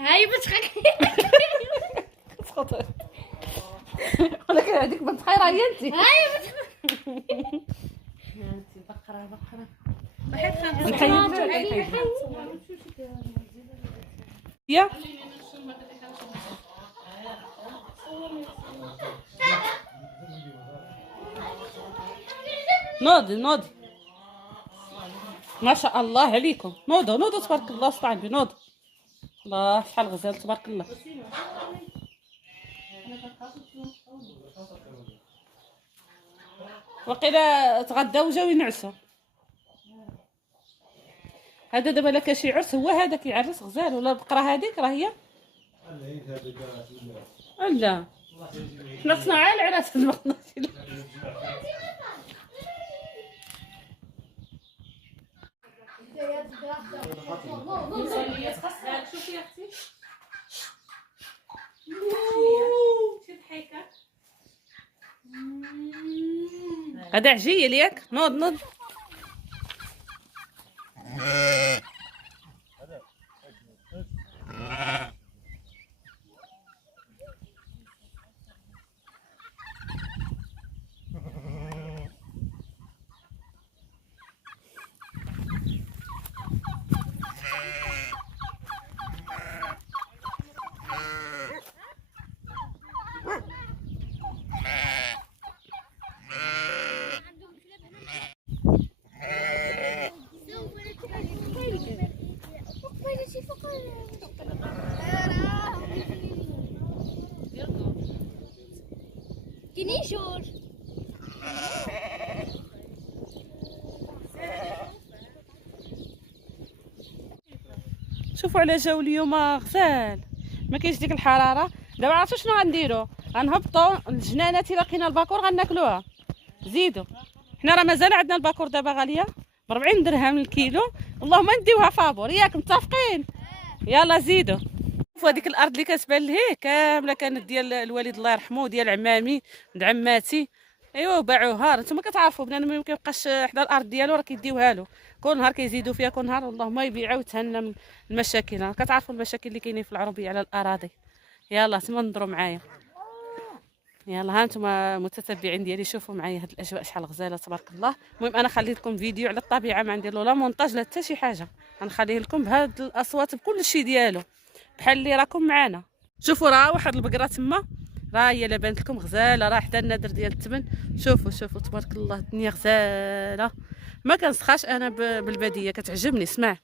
هاي بتخك اسقط ولكن هذيك بنت خير هي انت. هاي بتخك انت بقره يا نوضي ما شاء الله عليكم. نوضوا تبارك الله. اسطع عندي نوض. الله شحال غزال تبارك الله. وقيلا تغداو وجاو ينعسوا. هذا دابا لا شي عرس هو هذا كيعرس غزال ولا البقره هذيك راه هي. لا حنا خصنا عا العراس ما خصناش. شوفي يا اختي شي ضحيكه هذا عجيل ياك. نوض كنيشور شوفوا على جاو اليوم غزال. ما كاينش ديك الحراره. دابا عرفتوا شنو غنديروا؟ غنهبطوا الجنانات. الا لقينا الباكور غناكلوها. زيدوا حنا راه مازال عندنا الباكور دابا غاليه ب 40 درهم الكيلو. اللهم نديوها فابور ياك متفقين. يلا زيدوا. شوفوا هذيك الارض اللي كتبان لهيه كامله كانت ديال الوالد الله يرحمه وديال عمامي عند عماتي. ايوا باعوها. نتوما كتعرفوا بنادم ما كيبقاش حدا الارض ديالو راه كيديوها له. كل نهار كيزيدوا فيها كل نهار. اللهم يبيعها وتهنى من المشاكل. كتعرفوا المشاكل اللي كاينين في العربيه على الاراضي. يلا تما نضروا معايا. يلا ها نتوما متتبعين ديالي شوفوا معايا هاد الاجواء شحال غزاله تبارك الله. المهم انا خليت لكم فيديو على الطبيعه ما ندير لا مونتاج لا حتى شي حاجه. غنخليه لكم بهاد الاصوات بكل شيء ديالو بحال اللي راكم معنا. شوفوا راه واحد البقره تما راه هي لابانت لكم غزاله. راه حدا النادر ديال الثمن. شوفوا تبارك الله الدنيا غزاله. ما كنسخاش انا بالبديه كتعجبني. اسمع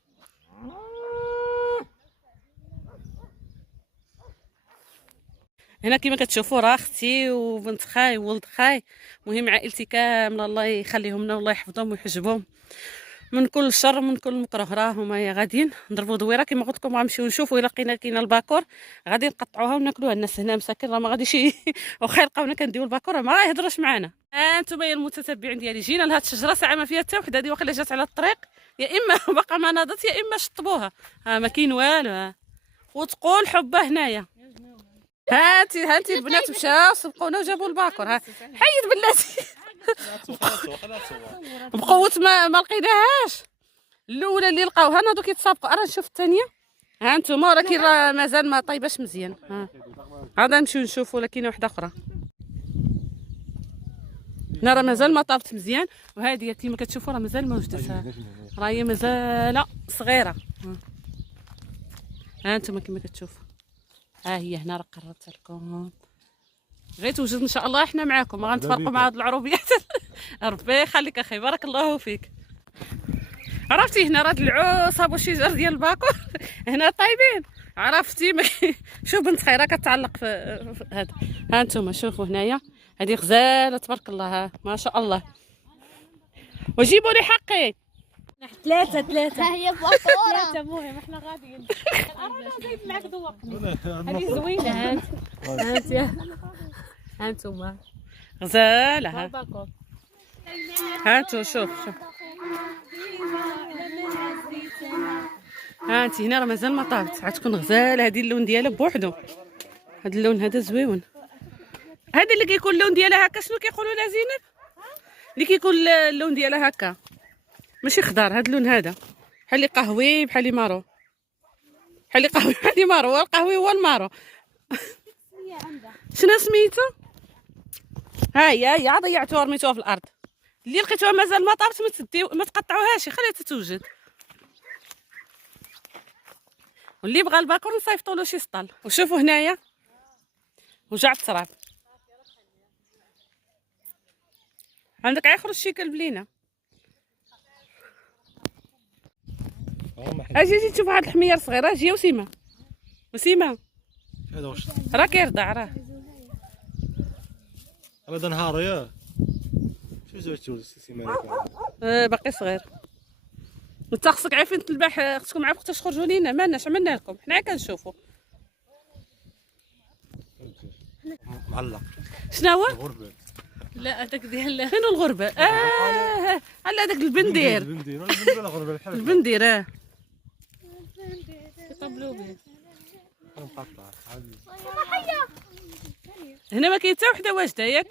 هنا كما كتشوفوا راه اختي وبنت خاي وولد خاي. مهم عائلتي كامله الله يخليهم لنا والله يحفظهم ويحجبهم من كل شر من كل مكروه. راهما غاديين نضربوا دويره كما قلت لكم. غنمشيو نشوفوا الا لقينا كاينه الباكور غادي نقطعوها وناكلوها. الناس هنا مساكن راه ما غاديش واخا يلقاونا كنديو الباكور ما غايهضروش معنا. انتم يا المتتبعين ديالي جينا لهاد الشجره ساعه ما فيها حتى وحده. هذه واخا جات على الطريق يا اما باقا ما ناضت يا اما شطبوها. ما كاين والو. وتقول حبه هنايا. هانتي البنات مشاو سبقونا وجابوا الباكور. حيد بلاتي بقوة ما لقيناهاش. الاولى اللي لقاوها ناضو كيتسابقوا. راه نشوف الثانيه. ها نتوما ولكن راه مازال ما طايباش مزيان. هذا نمشيو نشوفوا. ولا كاينه وحده اخرى هنا راه مازال ما طابت مزيان. وهذه كيما كتشوفوا راه مازال ما وجدتها. راه هي مازال صغيره. ها نتوما كيما كتشوفوا. ها هي هنا راه قربت لكم. غير توجد ان شاء الله احنا معاكم. ما غنتفرقوا مع هاد العروبيات. ربي يخليك اخي بارك الله فيك. عرفتي هنا راه العوس هابو شجر ديال الباكور. هنا طايبين عرفتي. شوف بنت خيره كتعلق في هذا. ها انتم شوفوا هنايا هذه غزاله تبارك الله. ها ما شاء الله. وجيبوا لي حقي. ثلاثة ها هي باكورة. ثلاثة مهم احنا غاديين. انا جايب معاك ذوقني. هذه زوينة. هانت هانتوما غزاله. ها باكور. هانتو شوف ها انت هنا راه مازال ما طابت. عاد تكون غزاله. هذه اللون ديالها بوحدو. هذا اللون هذا زويون. هذا اللي كيكون اللون ديالها هكا شنو كيقولوا لها زينب؟ اللي كيكون اللون ديالها هكا ماشي خضر. هذا اللون هذا بحال اللي قهوي بحال اللي مارو. حلي قهوي حلي مارو، القهوي هو المارو. شنو سميتو؟ هاهي ضيعتوها رميتوها في الارض. اللي لقيتوها مازال ما طابت ما تقطعوهاش، خليها تتوجد. واللي بغى الباكور نصيفطوا له شي سطل. وشوفوا هنايا وجع التراب. عندك عيخرج شي كلب لينا. اجي تشوف هاد الحمير صغيره. اجي وسيمه راه كيرضع راه هذا نهار يا شو زوجتو سيمانه باقي صغير. انت خصك عارفين تلبح، خصكم عارف وقتاش تخرجوا لينا. مالناش عملنا لكم، حنا كنشوفوا. معلق. شنو هو؟ الغربه. لا هذاك ديال فين الغربه؟ على داك البندير. البندير يطبلوا به. مقطع هنا ما كاين حتى وحده واجده ياك.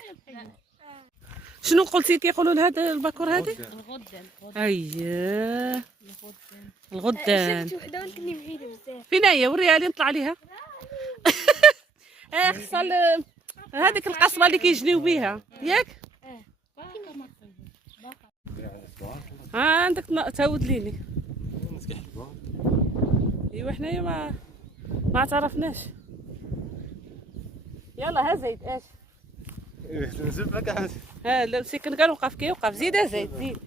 شنو قلتي كيقولوا لهذا الباكور هذا؟ الغدان. اييه الغدان. شفت وحده ولكني بعيده بزاف. فين هي؟ وريها لي نطلع عليها. خصها هذيك القصبه اللي كيجنيو بها ياك. عندك تعود ليني. ايوا حنايا ما اعترفناش. يلا ها زيد اش نزل لك عاد. لا مسكين كان وقف كيوقف. زيد زيد زيد.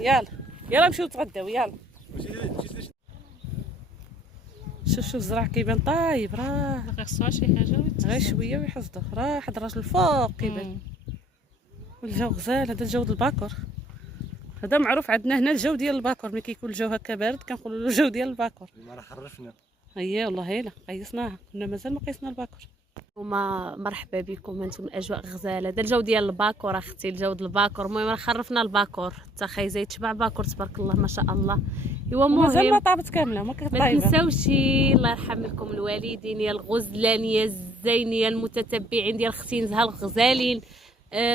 يلا نمشيو نتغداو يلا. شوف الزرع كيبان طايب راه. خصها شي حاجه غير شويه ويحصدو. راه حد راجل الفوق كيبان. والجو غزال. هذا الجو ديال الباكور. هذا معروف عندنا هنا الجو ديال الباكور. ملي كيكون الجو هكا بارد كنقولوا له الجو ديال الباكور. ما راه خرفنا. اييه والله الا قيسناها. كنا مازال ما قيسنا الباكور. وما مرحبا بكم انتم الاجواء غزاله. هذا الجو ديال الباكور اختي، الجو ديال الباكور. المهم راه خرفنا الباكور. حتى خايزه تشبع باكور تبارك الله ما شاء الله. ايوا مازال ما المهم طابت كامله ما ما كطايبه. تنساوش الله يرحم لكم الوالدين يا الغزلان يا الزين يا المتتبعين ديال اختي نزهه الغزالين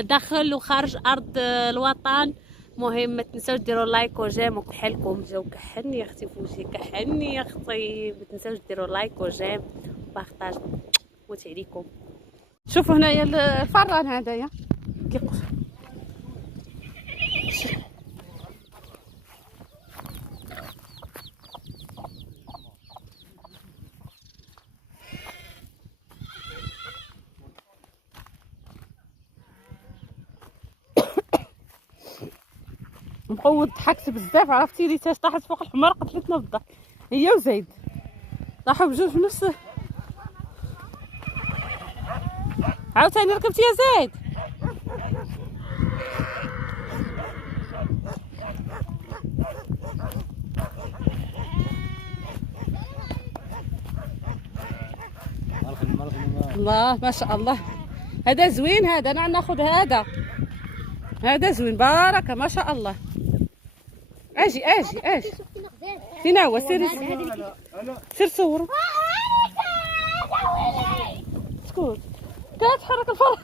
داخل وخارج ارض الوطن. المهم ما تنساوش ديروا لايك وجيم وكحلكم. الجو كحلني يا اختي في وجهي، كحلني يا اختي. ما تنساوش ديروا لايك وجيم وبارطاج. موت عليكم. شوفوا هنايا الفران هذايا كيقول. مقود ضحكت بزاف. عرفتي لي تاش طاحت فوق الحمار قتلتنا بالضحك هي وزيد. طاحوا بجوج في نفس. عاوتاني ركبتي يا زيد. الله ما شاء الله. هذا زوين. هذا انا ناخذ هذا زوين بارك ما شاء الله. اجي فين هو؟ سير صوروا. اسكت كانت تحرك الفرس.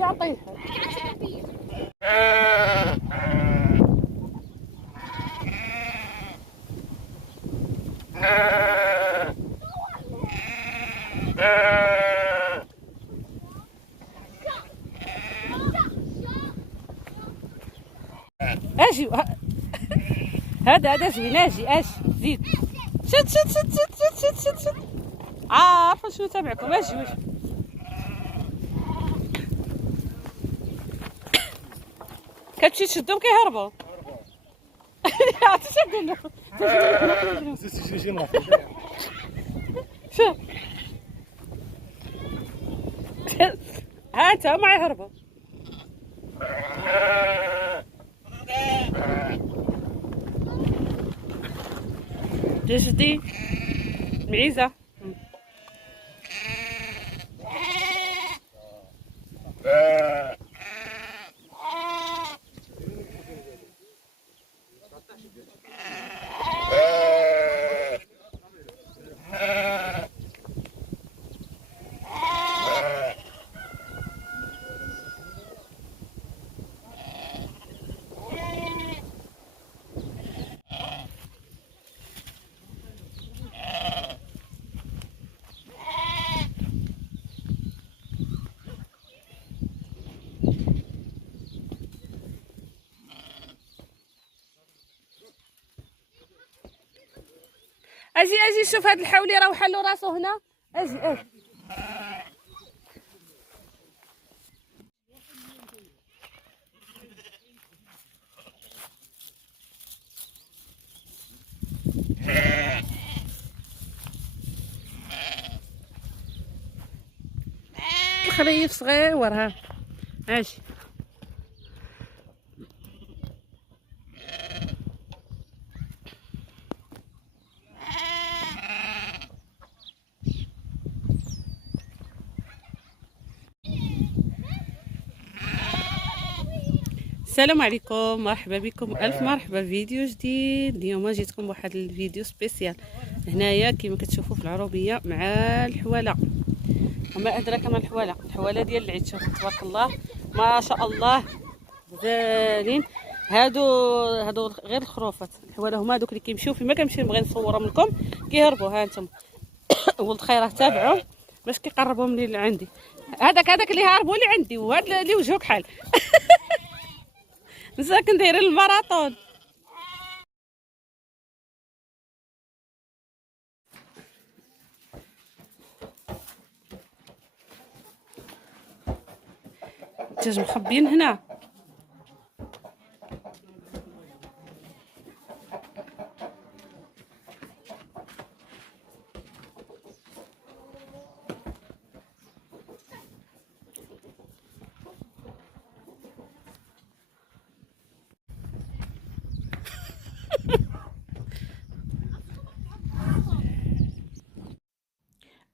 يعطيها. اجي هذا زوين. اجي زيد. شد عارفه شنو تابعكم. اجي كتمشي تشدهم كيهربوا. تشدوا شوف ها انت ما يهربوا. جدي معيزه. اجي شوف هاد الحولي راه حلو راسو هنا. اجي الخريف صغير ها. اجي السلام عليكم، مرحبا بكم، الف مرحبا بفيديو جديد. اليوم جيتكم بواحد الفيديو سبيسيال هنايا كما كتشوفوا في العروبيه مع الحواله، وما ادراك ما الحواله ديال العيد. شوفوا تبارك الله ما شاء الله زالين. هادو غير الخروفات. الحواله هما هادوك اللي كيمشيو فيما كنمشي نبغي نصورهم لكم كيهربوا. ها انتم ولد خيره تابعوا باش كيقربهم لي عندي. هذاك اللي هاربوا لي عندي، وهذا اللي وجهه كحل مساكن دايرين الماراطون. الدجاج مخبيين هنا.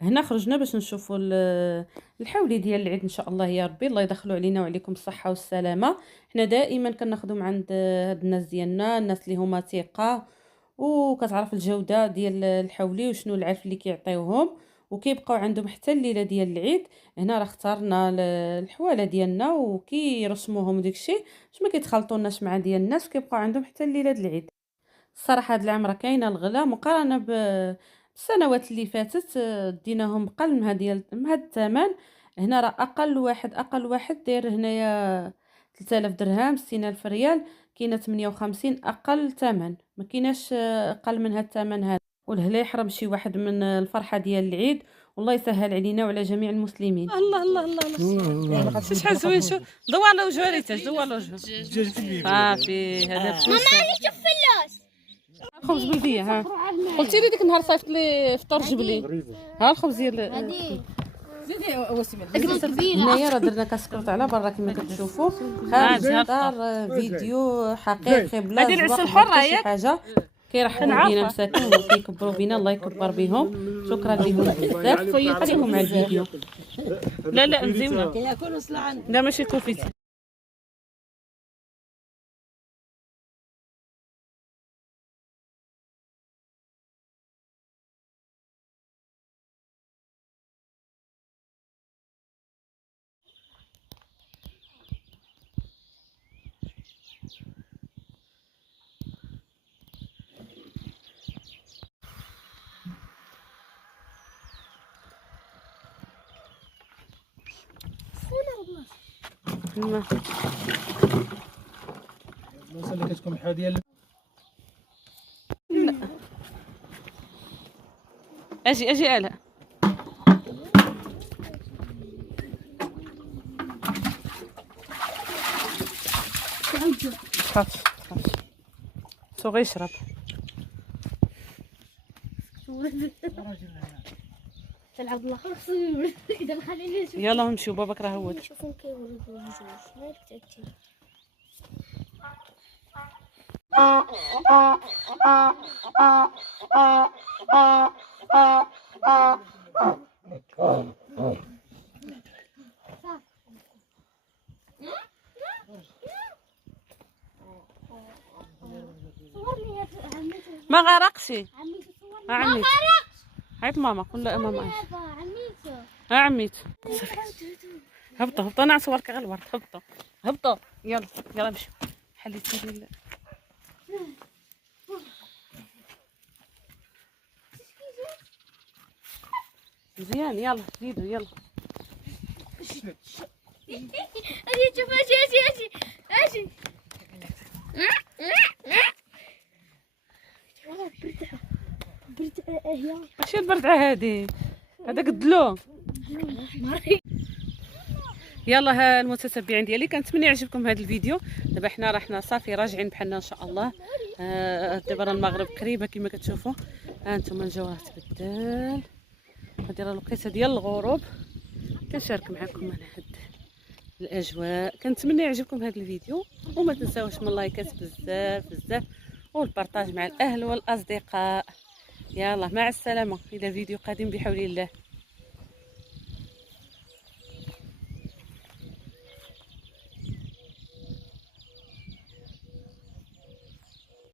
هنا خرجنا باش نشوفوا الحولي ديال العيد ان شاء الله. يا ربي الله يدخلوا علينا وعليكم الصحه والسلامه. حنا دائما كناخذوا من عند هاد الناس ديالنا، الناس اللي هما ثقه وكتعرف الجوده ديال الحولي وشنو العرف اللي كيعطيوهم، وكيبقاو عندهم حتى الليله ديال العيد. هنا راه اختارنا الحواله ديالنا وكيرسموهم داكشي باش ما كيتخلطوناش مع ديال الناس، كيبقاو عندهم حتى الليله ديال العيد. الصراحه هاد العام راه كاينه الغلا مقارنه السنوات اللي فاتت. ديناهم بقل من هاد الثمن. هنا راه اقل واحد داير هنايا 3000 درهم 60000 ريال. كاينه 58 اقل ثمن، ما كايناش اقل من هاد الثمن هذا. والهلا يحرم شي واحد من الفرحه ديال العيد، والله يسهل علينا وعلى جميع المسلمين. الله الله الله الله شحال زوين. شو دور على وجهه ريتاج، دور على وجهه صافي. هذا ماما نشوف فلاس خبز بلديه. ها قلتي لي ديك النهار صيفط لي فطور جبلي. ها الخبز ديال زيدي وسيمه هنايا راه درنا كاسكروط على برا كما كتشوفوا. خارج الدار فيديو حقيقي بلا هذه العسل الحره شي حاجه. كيرحبوا بينا مساكن وكيكبروا بينا، الله يكبر بهم. شكرا لكم بزاف. خليكم مع الفيديو. لا مزيونه لا ماشي كوفيتي. البلاصه اللي كتكون بحال ديال لا اجي الا خاف صغير يشرب. عبد الله خلص اذا ما خلينيش يلا نمشيو باباك راه هو. نشوفهم كيولدوا بجوج مالك تاكل. ما غرقش. عميتو ها عميت عيط ماما قول لها ماما عميتو ها عميت. هبطوا انا نصورك غير الورد. هبطوا يلا نمشيو. حليتي لي مزيان. يلا زيدوا يلا. اجي شوف اجي والله برد ماشي البردعه هادي، هذاك الدلو. يلا ها المتتبعين ديالي، كنتمنى يعجبكم هذا الفيديو. دابا حنا رحنا صافي راجعين بحالنا ان شاء الله. دابا راه المغرب قريبه كما كتشوفوا. ها انتم الجو راه تبدل، هذه راه الوقيته ديال الغروب. كنشارك معكم انا هاد الاجواء. كنتمنى يعجبكم هذا الفيديو، وما تنساوش من اللايكات بزاف بزاف، والبارطاج مع الاهل والاصدقاء. يلا مع السلامه، الى فيديو قادم بحول الله.